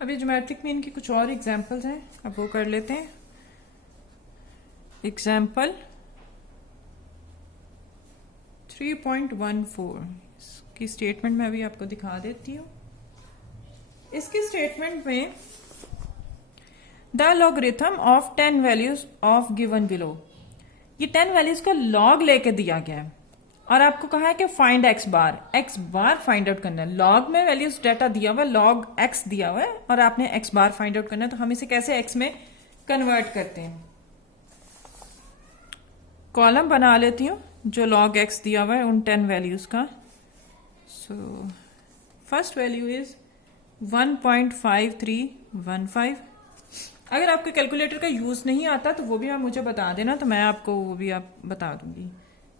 अभी geometric mean की कुछ और एग्जांपल्स हैं, अब वो कर लेते हैं। एग्जांपल 3.14 की स्टेटमेंट मैं अभी आपको दिखा देती हूँ। इसकी स्टेटमेंट में the logarithm of 10 values of given below, ये 10 वैल्यूज का लॉग लेके दिया गया है और आपको कहा है कि फाइंड एक्स बार फाइंड आउट करना है। लॉग में वैल्यूज डाटा दिया हुआ है, लॉग एक्स दिया हुआ है और आपने एक्स बार फाइंड आउट करना है। तो हम इसे कैसे एक्स में कन्वर्ट करते हैं, कॉलम बना लेती हूँ जो लॉग एक्स दिया हुआ है उन 10 वैल्यूज का। So first value is 1.5315। अगर आपके कैलकुलेटर का यूज नहीं आता तो वो भी आप मुझे बता देना, तो मैं आपको वो भी आप बता दूंगी।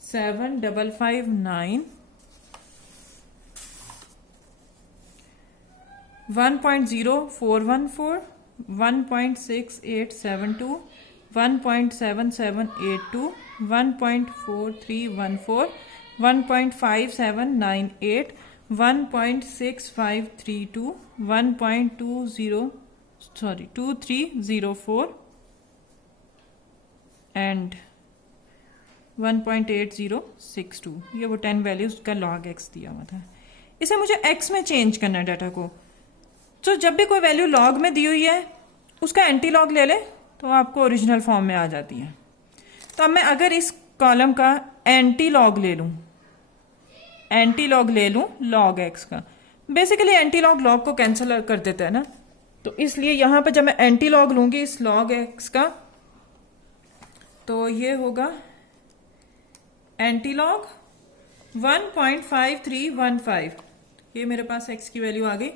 7559 1.0414 1.6872 1.7782 1.4314 1.5798 1.6532 2304 एंड 1.8062। ये वो 10 वैल्यूज का लॉग एक्स दिया हुआ था। इसे मुझे एक्स में चेंज करना है डाटा को। तो जब भी कोई वैल्यू लॉग में दी हुई है उसका एंटी लॉग ले ले तो आपको ओरिजिनल फॉर्म में आ जाती है। तो अब मैं अगर इस कॉलम का एंटी लॉग ले लूं लॉग एक्स का, बेसिकली एंटी लॉग को कैंसिल कर देता है ना, तो इसलिए यहां पर जब मैं एंटी लॉग लूंगी इस लॉग एक्स का तो ये होगा एंटी लॉग 1.5315। ये मेरे पास एक्स की वैल्यू आ गई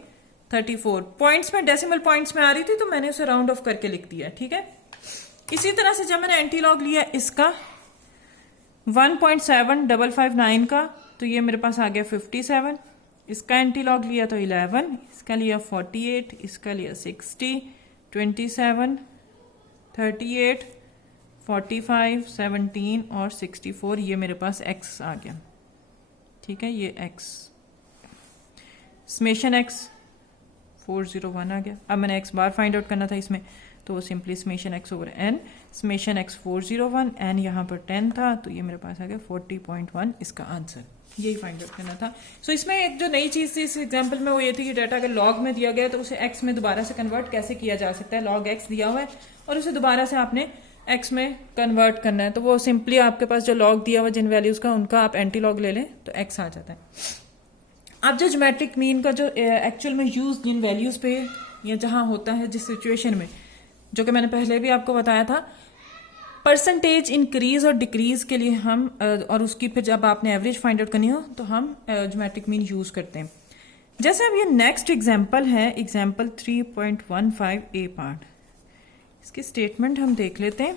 34। पॉइंट्स में डेसिमल पॉइंट्स में आ रही थी तो मैंने उसे राउंड ऑफ करके लिख दिया, ठीक है। इसी तरह से जब मैंने एंटी लॉग लिया इसका 1.7559 का तो ये मेरे पास आ गया 57। इसका एंटी लॉग लिया तो 11, इसका लिया 48, इसका लिया 60, 27, 38, 45, 17 और 64। ये मेरे पास x आ गया, ठीक है। ये x समेशन x 401 आ गया। अब मैंने x बार फाइंड आउट करना था इसमें, तो simply summation x over n, summation x 401, n यहाँ पर 10 था तो ये मेरे पास आ गया 40.1 इसका आंसर। यही फाइंड आउट करना था। सो इसमें एक जो नई चीज थी इस एग्जांपल में वो ये थी कि डाटा अगर लॉग में दिया गया तो उसे x में दोबारा से कन्वर्ट कैसे किया जा सकता है। लॉग x दिया हुआ है और उसे दोबारा से आपने x में कन्वर्ट करना है, तो वो सिंपली आपके पास जो लॉग दिया हुआ जिन वैल्यूज का उनका आप एंटी लॉग ले लें तो x आ जाता है। अब जो ज्योमेट्रिक मीन का जो एक्चुअल में यूज जिन वैल्यूज पे या जहां होता है जिस सिचुएशन में, जो कि मैंने पहले भी आपको बताया था, परसेंटेज इंक्रीज और डिक्रीज के लिए हम और उसकी फिर जब आपने एवरेज फाइंड आउट करनी हो तो हम ज्योमेट्रिक मीन यूज करते हैं। जैसे अब ये नेक्स्ट एग्जांपल है, एग्जांपल 3.15 ए पार्ट। इसकी स्टेटमेंट हम देख लेते हैं।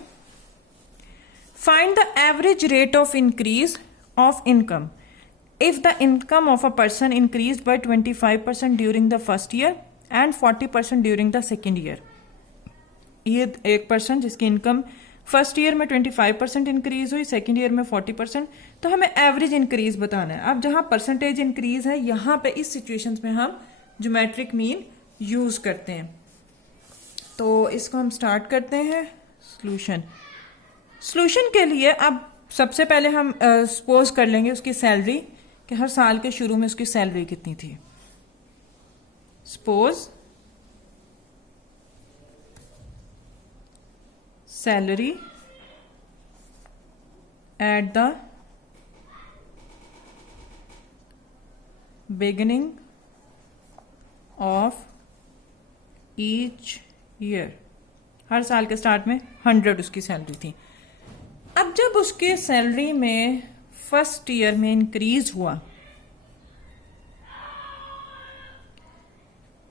Find the average rate of increase of income if the income of a person increased by 25% during the first year and 40% during the second year। ये एक पर्सन जिसकी income first year में 25% increase हुई, second year में 40%, तो हमें average increase बताना है। अब जहां परसेंटेज इंक्रीज है यहां पे इस सिचुएशंस में हम ज्योमेट्रिक मीन यूज करते हैं। तो इसको हम स्टार्ट करते हैं सॉल्यूशन के लिए। अब सबसे पहले हम सपोज कर लेंगे उसकी सैलरी कि हर साल के शुरू में उसकी सैलरी कितनी थी। Suppose salary at the beginning of each year, हर साल के स्टार्ट में 100 उसकी सैलरी थी। अब जब उसकी सैलरी में फर्स्ट ईयर में इंक्रीज हुआ,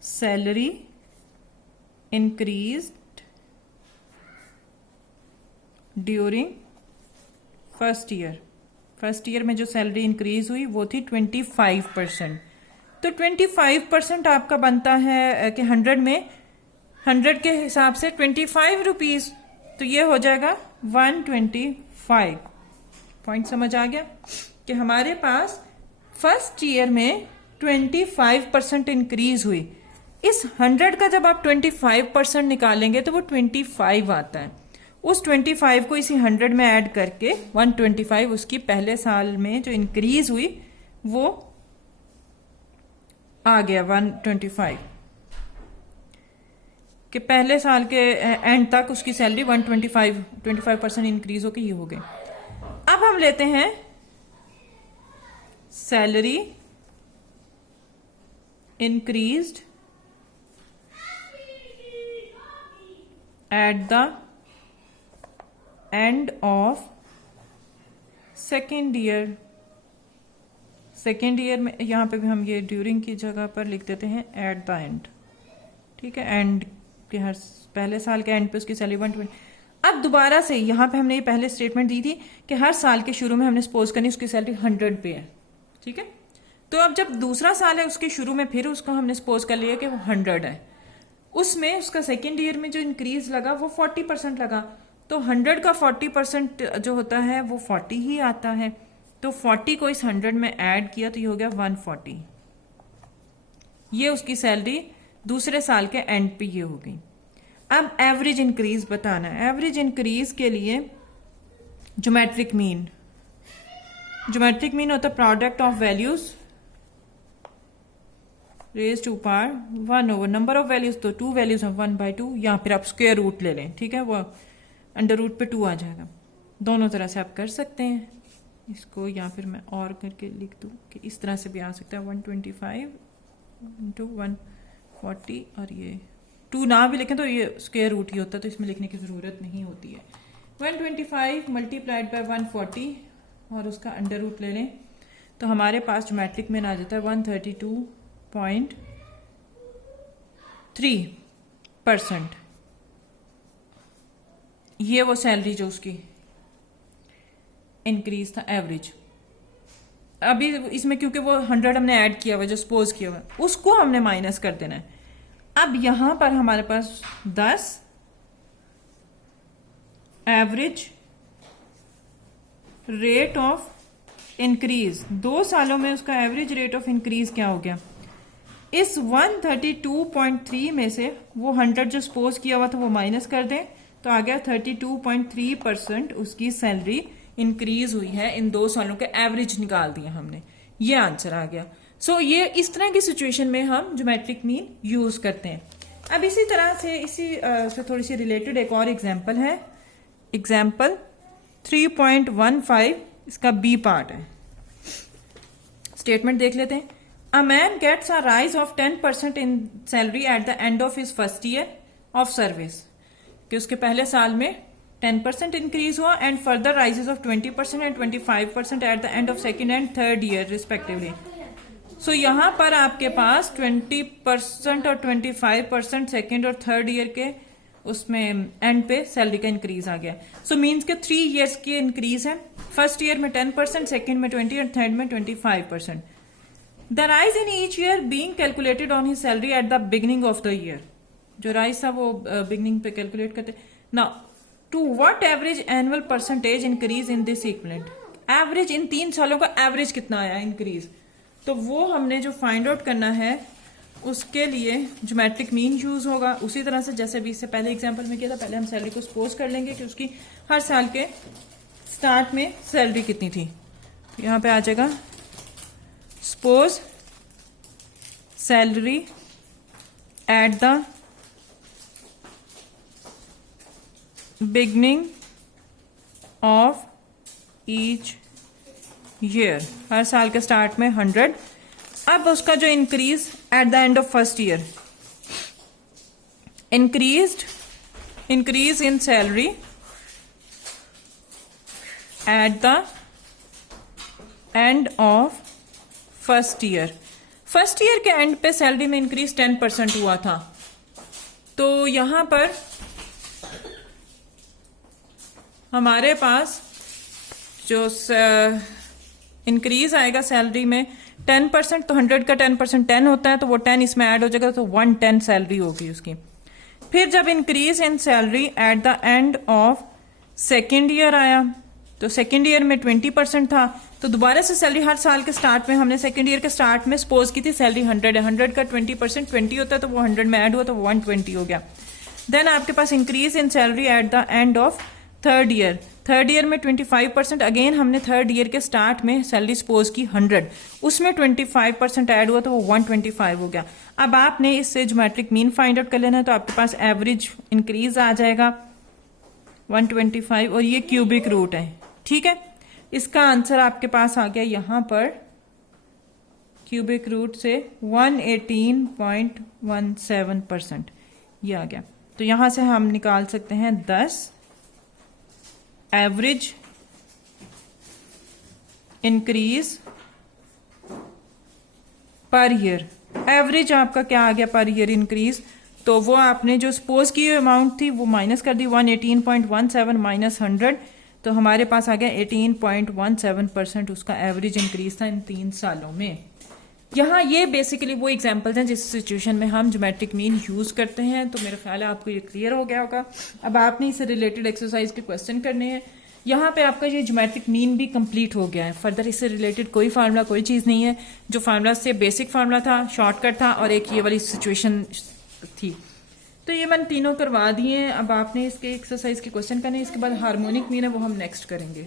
salary increase during first year में जो सैलरी इंक्रीज हुई वो थी 25%। तो 25% आपका बनता है कि 100 में 100 के हिसाब से 25 रुपीज, तो ये हो जाएगा 125। पॉइंट समझ आ गया कि हमारे पास फर्स्ट ईयर में 25% इंक्रीज हुई। इस 100 का जब आप 25% निकालेंगे तो वो 25 आता है। उस 25 को इसी 100 में ऐड करके 125 उसकी पहले साल में जो इंक्रीज हुई वो आ गया 125 कि पहले साल के एंड तक उसकी सैलरी 25% इंक्रीज होकर ये हो गई। अब हम लेते हैं salary increased eight the end of second year. Second year में यहां पे भी हम ये ड्यूरिंग की जगह पर लिख देते हैं एट द एंड, ठीक है, एंड के हर पहले साल के एंड पे उसकी सैलरी 120। अब दोबारा से यहां पे हमने ये पहले स्टेटमेंट दी थी कि हर साल के शुरू में हमने सपोज करनी उसकी सैलरी 100 पे है, ठीक है। तो अब जब दूसरा साल है उसके शुरू में फिर उसको हमने सपोज कर लिया कि वो 100 है, उसमें उसका सेकेंड ईयर में जो इंक्रीज लगा वो 40% लगा, तो 100 का 40% जो होता है वो 40 ही आता है। तो 40 को इस 100 में ऐड किया तो ये हो गया 140। ये उसकी सैलरी दूसरे साल के एंड पे ये हो गई। अब एवरेज इंक्रीज बताना है। एवरेज इंक्रीज के लिए ज्योमेट्रिक मीन होता है product of values raise to power 1 over number of values, तो 2 वैल्यूज हैं 1/2, या फिर आप स्क्वायर रूट ले लें, ठीक है, वो अंडर रूट पे 2 आ जाएगा। दोनों तरह से आप कर सकते हैं इसको, या फिर मैं और करके लिख दूं कि इस तरह से भी आ सकता है 125 इंटू 140, और ये 2 ना भी लिखें तो ये स्क्वायर रूट ही होता है, तो इसमें लिखने की जरूरत नहीं होती है। 125 मल्टीप्लाइड बाय 140 और उसका अंडर रूट ले लें तो हमारे पास ज्योमेट्रिक में आ जाता है 132.3%। ये वो सैलरी जो उसकी इंक्रीज था एवरेज। अभी इसमें क्योंकि वो 100 हमने ऐड किया हुआ जो सपोज किया हुआ उसको हमने माइनस कर देना है। अब यहां पर हमारे पास 10 एवरेज रेट ऑफ इंक्रीज, 2 सालों में उसका एवरेज रेट ऑफ इंक्रीज क्या हो गया। इस 132.3 में से वो 100 जो सपोज किया हुआ था वो माइनस कर दें तो आ गया 32.3% उसकी सैलरी इंक्रीज हुई है। इन 2 सालों के एवरेज निकाल दिया हमने, ये आंसर आ गया। सो ये इस तरह की सिचुएशन में हम ज्योमेट्रिक मीन यूज करते हैं। अब इसी तरह से से थोड़ी सी रिलेटेड एक और एग्जांपल है, एग्जांपल 3.15, इसका बी पार्ट है। स्टेटमेंट देख लेते हैं। A man gets a rise of 10% in salary at the end of his first year of service, कि उसके पहले साल में 10% इंक्रीज हुआ and further rises of 20% and 25% at the end of second and third year respectively. So यहां पर आपके पास 20% और 25% सेकेंड और थर्ड ईयर के उसमें एंड पे सैलरी का इंक्रीज आ गया। सो मीन्स के 3 ईयर्स की इंक्रीज है, फर्स्ट ईयर में 10%, सेकेंड में 20 और थर्ड में 25%। The rise in each year being calculated on his salary at the beginning of the year, जो राइज था वो बिगिनिंग पे कैलकुलेट करते। Now to what average annual percentage increase in this equivalent, average इन 3 सालों का average कितना आया इंक्रीज, तो वो हमने जो फाइंड आउट करना है उसके लिए ज्योमेट्रिक मीन यूज होगा। उसी तरह से जैसे भी इससे पहले एग्जांपल में किया था, पहले हम सैलरी को सपोज कर लेंगे कि उसकी हर साल के स्टार्ट में सैलरी कितनी थी। तो यहां पे आ जाएगा suppose salary at the beginning of each year, हर साल के स्टार्ट में 100। अब उसका जो increase at the end of first year, increase in salary at the end of first year. First year के एंड पे सैलरी में इंक्रीज 10% हुआ था, तो यहां पर हमारे पास जो इंक्रीज आएगा सैलरी में 10%, तो 100 का 10% 10 होता है, तो वो 10 इसमें ऐड हो जाएगा, तो 110 सैलरी होगी उसकी। फिर जब increase in salary at the end of second year आया, तो सेकेंड ईयर में 20% था, तो दोबारा से सैलरी हर साल के स्टार्ट में, हमने सेकंड ईयर के स्टार्ट में सपोज की थी सैलरी 100 है, 100 का 20% 20 होता है, तो वो 100 में ऐड हुआ तो 120 हो गया। देन आपके पास increase in salary at the end of third year, third year में 25%, अगेन हमने थर्ड ईयर के स्टार्ट में सैलरी सपोज की 100, उसमें 25% ऐड हुआ तो वो 125 हो गया। अब आपने इससे ज्योमेट्रिक मीन फाइंड आउट कर लेना है, तो आपके पास एवरेज इंक्रीज आ जाएगा 125 और ये क्यूबिक रूट है, ठीक है। इसका आंसर आपके पास आ गया यहां पर क्यूबिक रूट से 118.17% ये आ गया। तो यहां से हम निकाल सकते हैं 10 average increase per year. Average आपका क्या आ गया पर ईयर इंक्रीज, तो वो आपने जो सपोज की अमाउंट थी वो माइनस कर दी, 118.17 माइनस 100, तो हमारे पास आ गया 18.17% उसका एवरेज इंक्रीज था इन 3 सालों में। यहाँ ये बेसिकली वो एग्जांपल्स हैं जिस सिचुएशन में हम ज्योमेट्रिक मीन यूज करते हैं। तो मेरा ख्याल है आपको ये क्लियर हो गया होगा। अब आपने इससे रिलेटेड एक्सरसाइज के क्वेश्चन करने हैं। यहाँ पे आपका ये ज्योमेट्रिक मीन भी कंप्लीट हो गया है। फर्दर इससे रिलेटेड कोई फार्मूला, कोई चीज नहीं है। जो फार्मूला से बेसिक फार्मूला था, शॉर्टकट था, और एक ये वाली सिचुएशन थी। तो ये मैंने तीनों करवा दिए हैं। अब आपने इसके एक्सरसाइज के क्वेश्चन करने हैं। इसके बाद हार्मोनिक मीन है वो हम नेक्स्ट करेंगे।